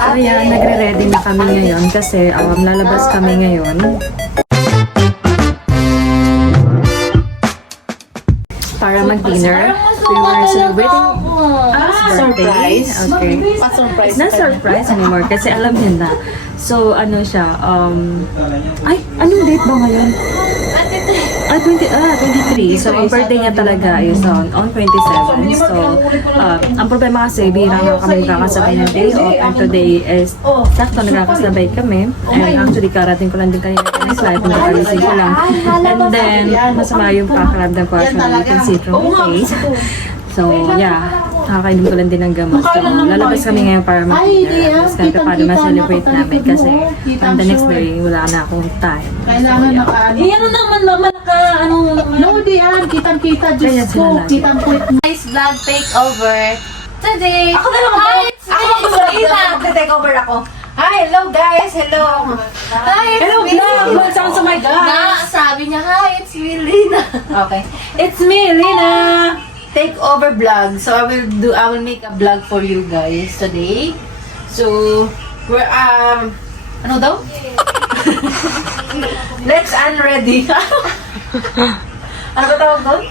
So yeah, nagre-ready na kami ngayon kasi lalabas kami ngayon. Para mag-dinner. We were celebrating birthday. Okay. Pa-surprise. It's not surprise anymore kasi alam niya na. So, ano siya, ay, anong date ba ngayon? 23. So, ang birthday niya talaga is on 27. So, ang problema kasi, bihira nga kami kakasabay ng day off. And today is, sakto nagkakasabay kami. And actually, karating ko lang din kanina ng slide. Nagkakalising ko lang. And then, masama yung pakaramdam ko actually. You can see it from my face. So, yeah. Nakakainom ko lang din ng gamot. So, lalabas kami ngayon para mag-dinner. Tapos kahit paano ma-celebrate namin kasi on the next day, wala na akong time. Kailangan naka-ano. Ano naman naman No, di yan. Kitang-kita. Kaya Diyos sila ko. lagi. Kitang-quit. Nice vlog takeover today. Ako na lang Hi, it's Ako me, mag-isa. Lina. Mag-take over ako. Hi, hello guys. Hello. Hi, it's Hello me. vlog. Sounds oh my God. Sabi niya, hi, it's me, Lina. Okay. It's me, Lina. Take over vlog. So I will make a vlog for you guys today. So we're ano daw? Let's unready. Ano ba tawag doon?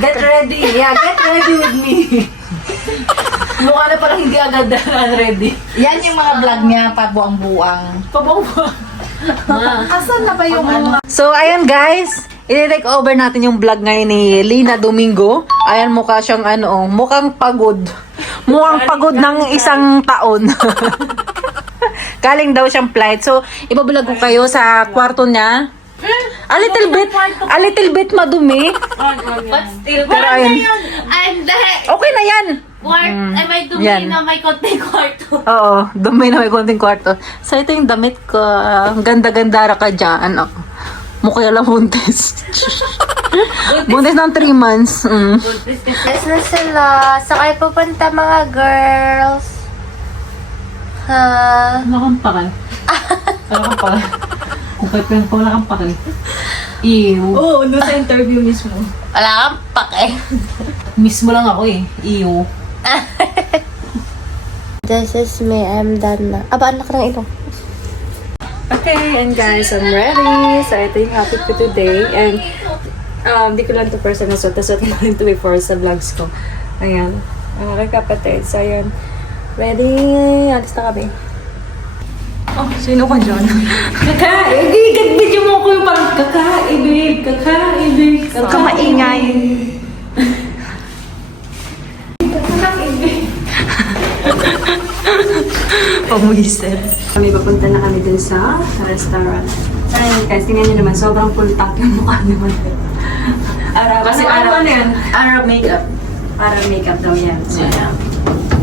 Get ready. Yeah, get ready with me. Mukha na parang hindi agad unready. Yan yung mga vlog niya, pabuang-buang. Pabongba. Asan na ba yung mga... So, ayan guys. I-take over natin yung vlog ngayon ni Lina Domingo. Ayan, mukha siyang mukhang pagod. Mukhang pagod ng isang taon. Galing daw siyang flight. So, ibablog ko kayo sa kwarto niya. A little bit madumi. But still, Pero ayun, I'm the okay na yan. Am I dumi yan. na may konting kwarto? Oo, dumi na may konting kwarto. So, ito yung damit ko. Ang ganda-ganda ka dyan. Mukha lang buntis. Buntis ng 3 months. Yes na sila. Saan kayo pupunta mga girls? Ha? Wala kang pakal. Wala kang pakal. Kung wala kang pakal. Ew. Oo, no sa interview mismo. Wala kang pake. Miss mo lang ako eh. Ew. This is me. I'm done na. Aba, anak ng ilong. Okay, and guys, I'm ready. So, ito yung outfit ko today. And, di ko lang ito first na suot. Tasot ko lang ito before sa vlogs ko. Ayan. Ang aking kapatid. So, ayan. Ready? Alis na kami. Oh, sino ka dyan? Kakaibig! Video mo ko yung parang kakaibig! Kakaibig! Huwag ka maingay. Pamuisit. Kami, papunta na kami dun sa restaurant. Ayun guys, tingnan nyo naman, sobrang full tank yung mukha naman. Kasi Arab yan? Arab makeup. Arab makeup daw yan. So, yeah.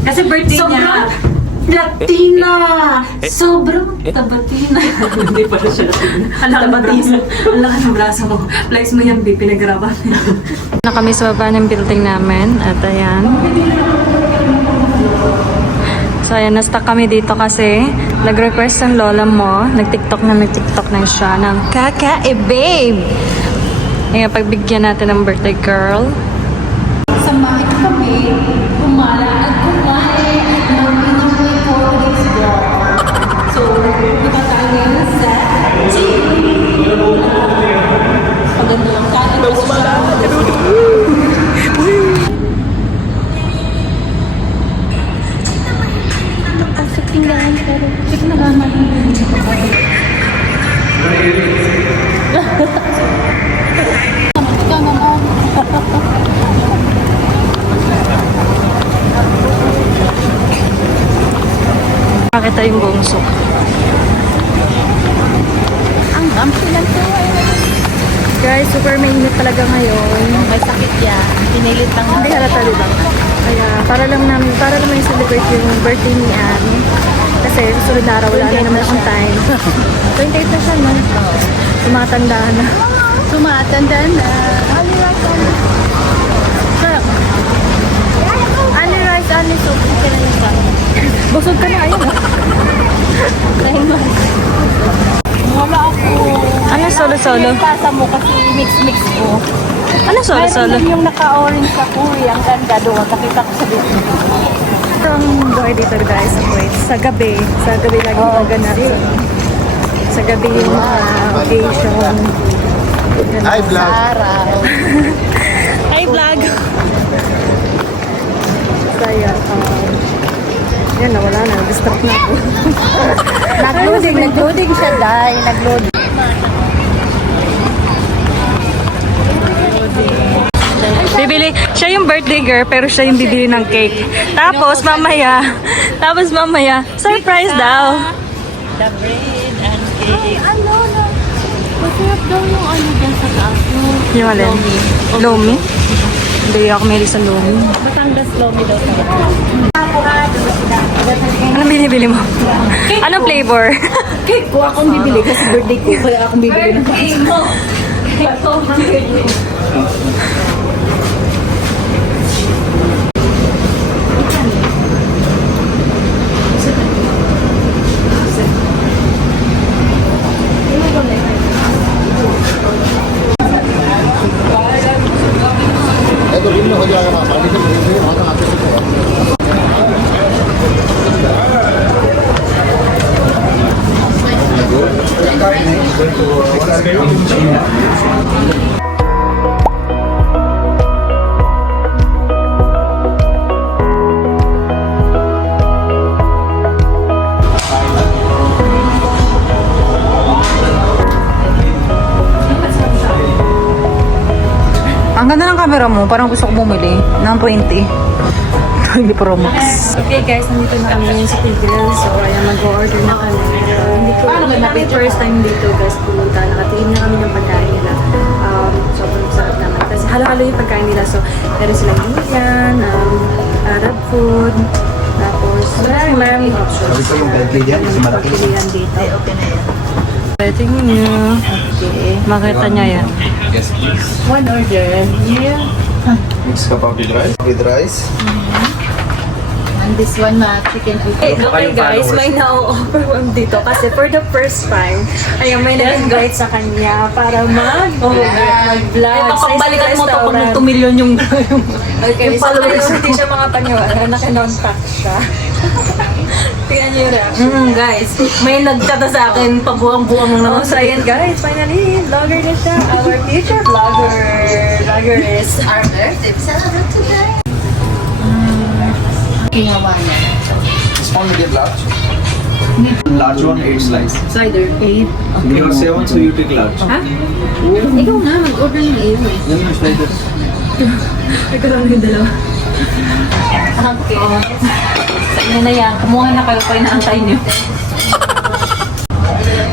Kasi birthday niya. Latina! Sobrang tabatina. Hindi pala siya Latina. Tabatina. Ang laki ng braso mo. Flex mo yan, B. Pinagraban. Na kami sa baba ng building namin. At ayan. So ayan, na-stuck kami dito kasi nag-request ng lola mo. Nag-tiktok na siya ng kaka-babe. Ayan, pagbigyan natin ng birthday girl. Samahin kami, kumala at kumain ng inuwi for this vlog. So, punta tayo ngayon sa Paganda lang kain kasi siya. Pakita yung bungso. Ang dampi lang to. Guys, super mainit talaga ngayon. May sakit yan. Pinilit lang. Hindi halata diba? Kaya para lang may celebrate yung birthday ni Anne. Kasi susunod na araw wala na naman akong time. 28 na siya, no? Tumatanda na. Tumatanda na. Sarap. Ano rice, ano soup? Hindi ka na yung sa. Busog ka na, ayun. Wala ako. Ano solo-solo? Kasa mo kasi mix-mix ko. Ano solo-solo? Mayroon yung naka-orange ako eh. Ang ganda doon. Nakita ko sa video. ang buhay dito guys sa Kuwait. Sa gabi lagi maganap. Sa gabi yung occasion. Hi, vlog. Hi vlog! So yan, yan nawala na, distract na ako. Nag-loading siya, dahil nag-loading. Bibili, siya yung birthday girl, pero siya yung bibili ng cake. Tapos mamaya, surprise daw. The bread and cake. Ano na? Masarap daw yung ano dyan sa taas. Yung alin? Lomi? Hindi ako may sa Lomi. Batangas lomi daw sa Anong binibili mo? Anong flavor? Cake ko akong bibili kasi birthday ko. Kaya akong bibili ng cake. तो दिन में हो जाएगा ना पानी से वहाँ तक आते हैं Ang ganda ng camera mo, parang gusto ko bumili ng 20. 20 Pro Max. Okay guys, nandito na kami sa Tigil. So ayan, mag-order na kami. Hindi ko natin first time dito guys pumunta. Nakatingin na kami ng pagkain nila. Sobrang sarap naman. Kasi halo-halo yung pagkain nila. So meron silang Indian, Arab food, tapos maraming options. Pagpilihan dito. Pwede nyo. Makita niya yan. Yes, please. One order. Yeah. Mixed cup of with rice. And this one, chicken Okay guys, may na-overwhelm dito kasi for the first time, ayan, may nag-invite sa kanya para mag-vlog. Pagbalikan mo to pag nag 2 million yung Okay, so ngayon hindi siya makapaniwala, naka-non-tact siya. Tingnan niyo yung reaction. guys, may nagtata sa akin, pabuang-buang ng Oh, so ayan guys, finally, vlogger na siya. Our future vlogger is Arthur. Ginawa niya. This one medium large. Large one 8 slice. Cider. 8. You are 7, so you take large. Ikaw na, mag-order ng 8. Then you try this. Ito lang yung dalawa. Okay. Sa inyo na yan. Kumuha na kayo pa inaantay niyo.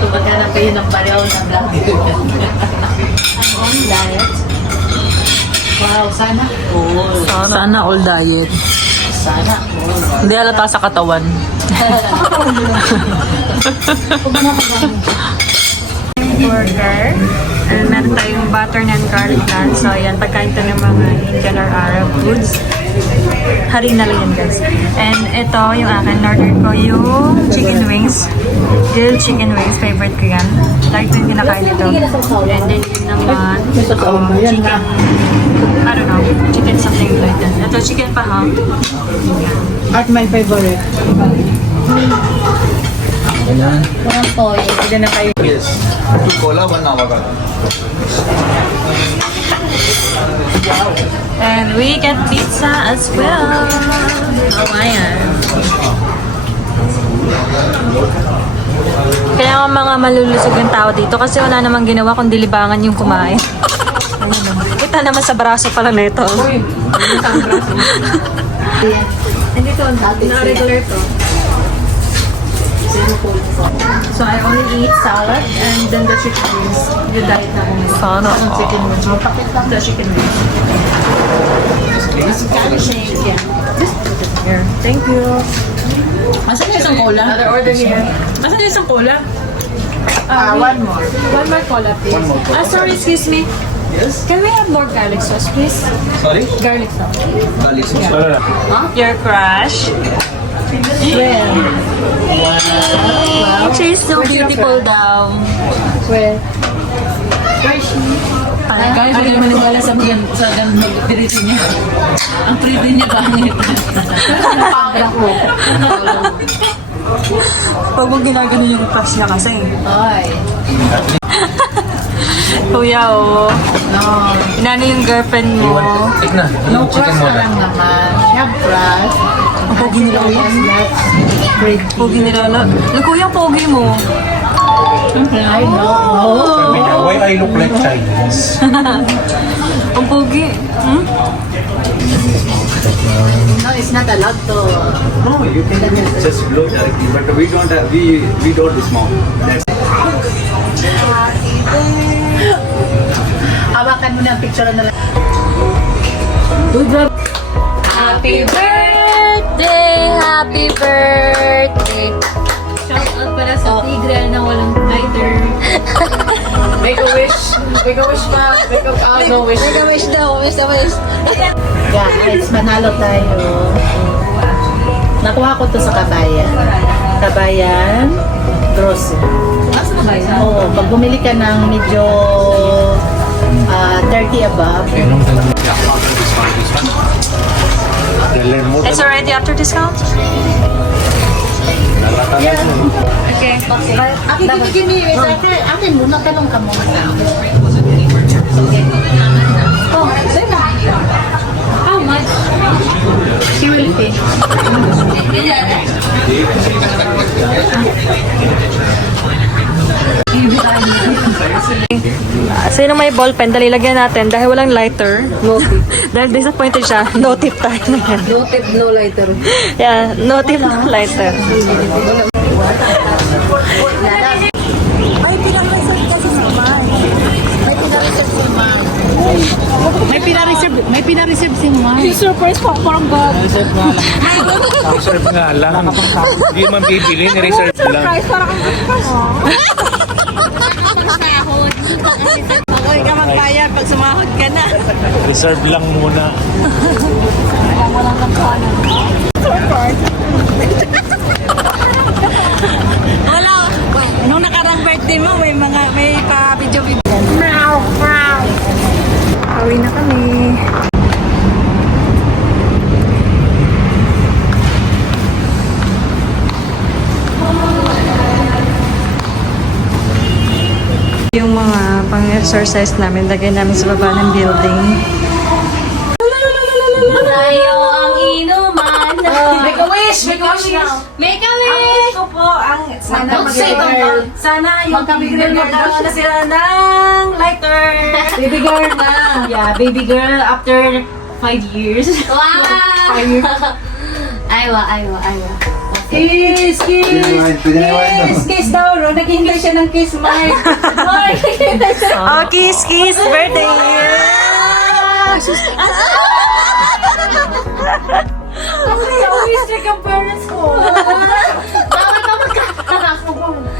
Tumaghanap kayo ng pareho na vlog. On diet. Wow, sana all. Sana all diet. Sana all. Hindi halata sa katawan. Burger. And meron tayong butter and garlic naan. So ayan, pagkain to ng mga Indian or Arab foods. Harin na lang yan guys. And ito yung akin, order ko yung chicken wings. Grilled chicken wings, favorite ko yan. Like ito yung kinakain nito. And then yun naman, chicken, I don't know, chicken something like that. Ito chicken pa ha. At my favorite. Walang toy. Yes. 2 cola, 1 avocado. And we get pizza as well. Hawaiian. Kaya nga mga malulusog yung tao dito kasi wala namang ginawa kundi libangan yung kumain. Kita naman sa braso pala nito. Hindi to, na-regular to. So I only eat salad and then the chicken wings. Yung diet na kung Sana. chicken wings. The chicken wings. Here. Thank you. Asan yung isang cola? Another order here. Asan yung isang cola? One more. One more cola, please. Sorry, excuse me. Yes. Can we have more garlic sauce, please? Sorry? Garlic sauce. Garlic sauce. Your crush? She's so beautiful daw. Where? Where is she? Kaya hindi maniwala sa dirito niya. Ang 3D niya pangit. Pag mo ginagano yung class niya kasi. Ay. Kuya, oh. Inano yung girlfriend mo? No crush na lang naman. Siya crush. Ang pogi ni Lola. Pogi ni Lola. Yung kuya, pogi mo. I know. Why I look like Chinese? Ang pogi. Hmm? No, it's not allowed to. No, you can just blow directly, but we don't have, we don't smoke. That's Hawakan mo na ang picture na lang. Happy birthday! Happy birthday! Shout out pala sa Tigreal na walang lighter. Make a wish. Make a wish ma. Make a wish. Make a wish daw, wish. Guys, manalo tayo. Nakuha ko to sa Kabayan. Kabayan grocery. Oo, pag bumili ka ng medyo 30 above, It's already after discount? Okay. akin bibigyan ni akin muna, tanong ka muna. Oh, how much? She will pay. Sino may ballpen? Dali, lagyan natin. Dahil walang lighter. No tip. Dahil disappointed siya. No tip tayo na yan. No tip, no lighter. Yeah, no tip, no lighter. May pina-reserve si Mama. reserve nga lang. Hindi man bibili, ni-reserve lang. Huwag ka magbayad pag sumahod ka na. Reserve lang muna. Wala. Nung nakarang birthday mo, may pa-video-video. Pauwi na kami. Yung mga pang-exercise namin, lagay namin sa baba ng building. Tayo ang inuman. Make a wish! Make a wish! Make a wish! Ito po ang Don't say it. sana yung baby girl magkaroon na sila ng lighter. Baby girl na. Yeah, baby girl after 5 years. Wow! Aywa. Kiss! Kiss daw, no? Naghihintay siya ng kiss, Mark. Mark, naghihintay siya. Oh, kiss, birthday! Always check ang parents ko.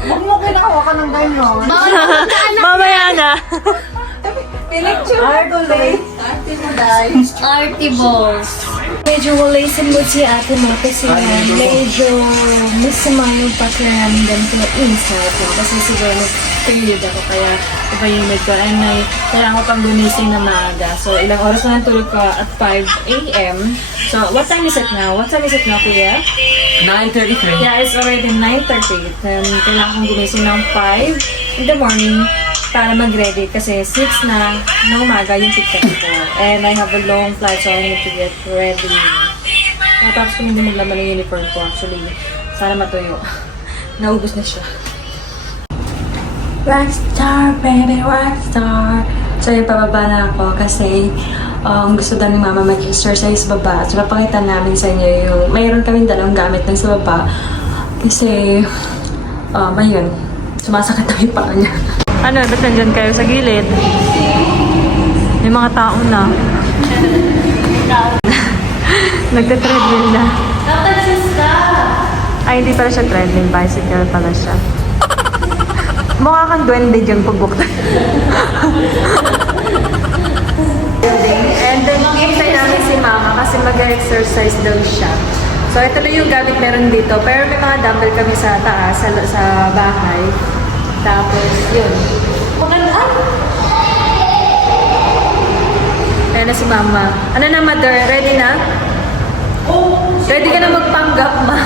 Huwag mo kinahawakan ng gano'n. Mamaya na. Pinicture mo late. Arty balls. Medyo walay sa mood si ate mo kasi medyo masama yung pakiramdam ko inside ko kasi siguro nag-period ako kaya iba yung mood ko and kailangan ko pang gumising na maaga. So ilang oras na tulog ko at 5 a.m. So what time is it now? What time is it now, Kuya? 9:33. Yeah, it's already 9:30 and kailangan kong gumising ng 5 in the morning para mag-ready kasi 6 na ng umaga yung ticket ko. And I have a long flight so I need to get ready. Natapos ko hindi maglaman ng uniform ko actually. Sana matuyo. Naubos na siya. Rockstar, baby, rockstar. So yung pababa na ako kasi gusto daw ni mama mag-exercise baba. So papakita namin sa inyo yung mayroon kaming dalawang gamit ng sa baba. Kasi ayun, sumasakit na yung paa niya. Ano, ba't nandyan kayo sa gilid? May mga tao na. Nagte-treadmill na. Ay, hindi pala siya treadmill. Bicycle pala siya. Mukha kang duwende dyan pagbukta. And then, hintay namin si mama kasi mag-exercise daw siya. So, ito na yung gamit meron dito. Pero may mga dumbbell kami sa taas, sa bahay. Tapos, yun. Ayan na si Mama. Ano na, Mother? Ready na? Ready ka na magpanggap, Ma?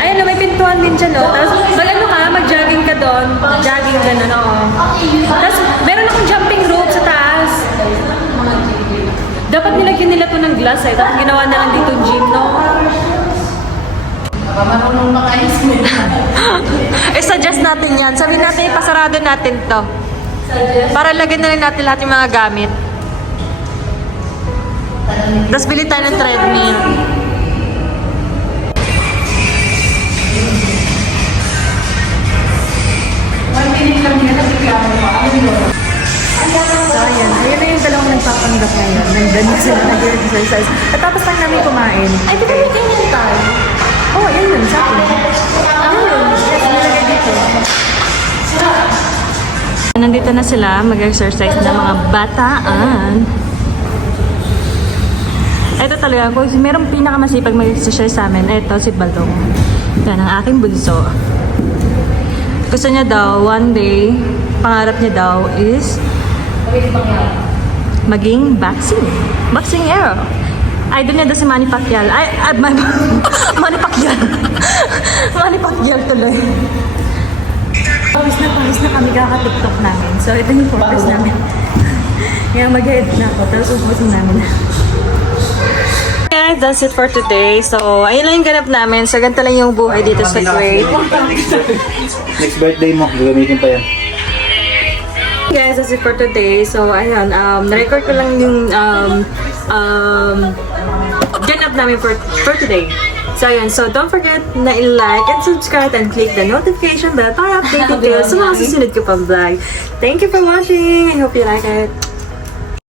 Ayun na, may pintuan din siya, no? Tapos, mag-ano ka, mag-jogging ka doon. Jogging gano'n, oo. Tapos, meron akong jumping rope sa taas. Dapat nilagyan nila to ng glass eh. Tapos ginawa na lang dito gym, no? Marunong pa kayo I-suggest natin yan. Sabi natin, ipasarado natin to. Para lagyan na lang natin lahat yung mga gamit. Tapos bili tayo ng treadmill. So, ayan. Ayan na yung dalawang nagpapanggap ngayon. Nandun na sila nag-exercise. At tapos lang namin kumain. Ay, di ba may ganyan tayo? Oo, yan yun. Sa akin. Ayun. Yes, nilagay dito. Nandito na sila mag-exercise ng mga bataan. Ito talaga, kung merong pinakamasipag mag-exercise sa amin, ito si Balong. Yan ang aking bunso. Gusto niya daw, one day, pangarap niya daw is maging boxing. Boxing hero. Idol niya daw si Manny Pacquiao. Manny Pacquiao. Manny Pacquiao tuloy. Pawis na kami kakatuktok namin. So, ito yung purpose namin. Kaya mag-edit na ako. Tapos upusin namin. Guys, that's it for today. So, ayun lang yung ganap namin. So, ganito lang yung buhay dito sa Kuwait. Next birthday mo, gagamitin pa yan. Guys, that's it for today. So, ayun, na-record ko lang yung ganap namin for today. So, ayun. So, don't forget na i-like and subscribe and click the notification bell para updated kayo sa mga susunod ko pang vlog. Thank you for watching. I hope you like it.